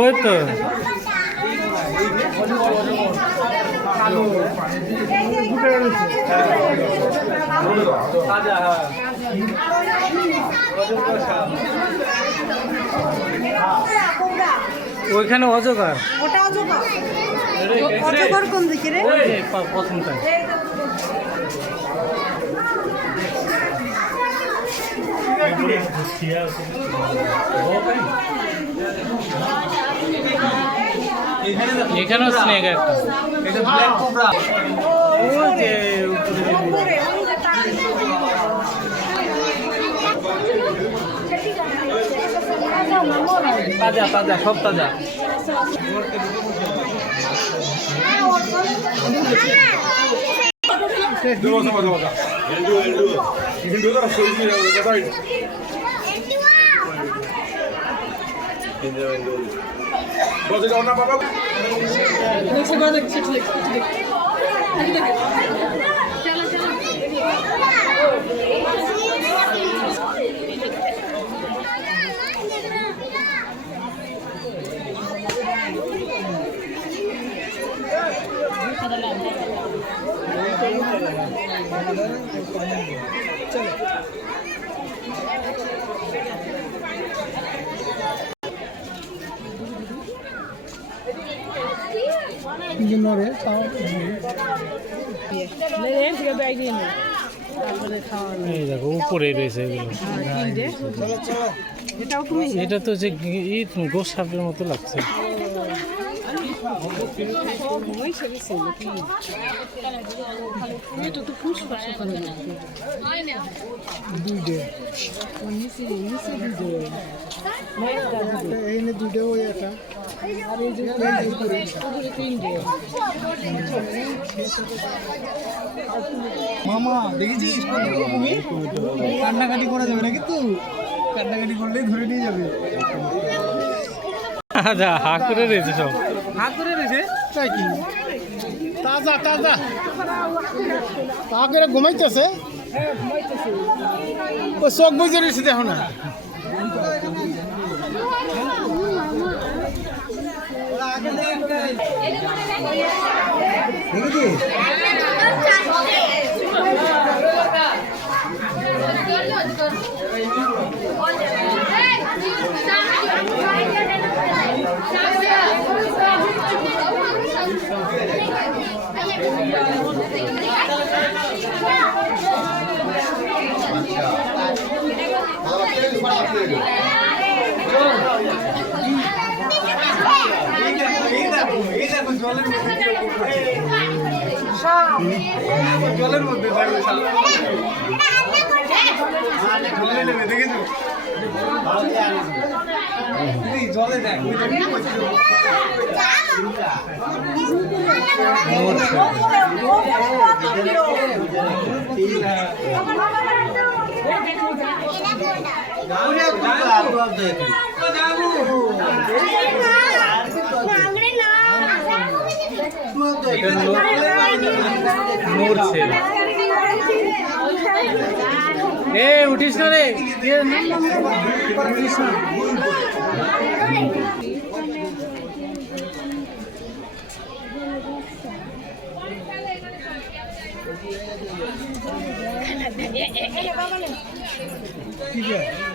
ওই তো ওইখানে অজগর, ওটা অজগর। অজগর কোন দিকে রে? প্রথমটা এখানেও স্নেক একটা। ওই যে উপরে তাজা তাজা, সব তাজা। এই দেখো উপরে রয়েছে এগুলো। এটা তো যে গোস সাপের মতো লাগছে। মামা দেখেছিস কান্নাকাটি করা যাবে না, কিন্তু কান্নাকাটি করলেই ধরে নিয়ে যাবে। আচ্ছা, হা করে রয়েছে সব। হাত ধরে রয়েছে তাই কি? তাজা তাজা তা করে ঘুমাইতেছে। ও চোখ বুঝে রয়েছে, দেখো না। জলের মধ্যে দেখেছো? জলে দেখ নড়ছে। এ উঠিস না রে, উঠিস না। ঠিক আছে।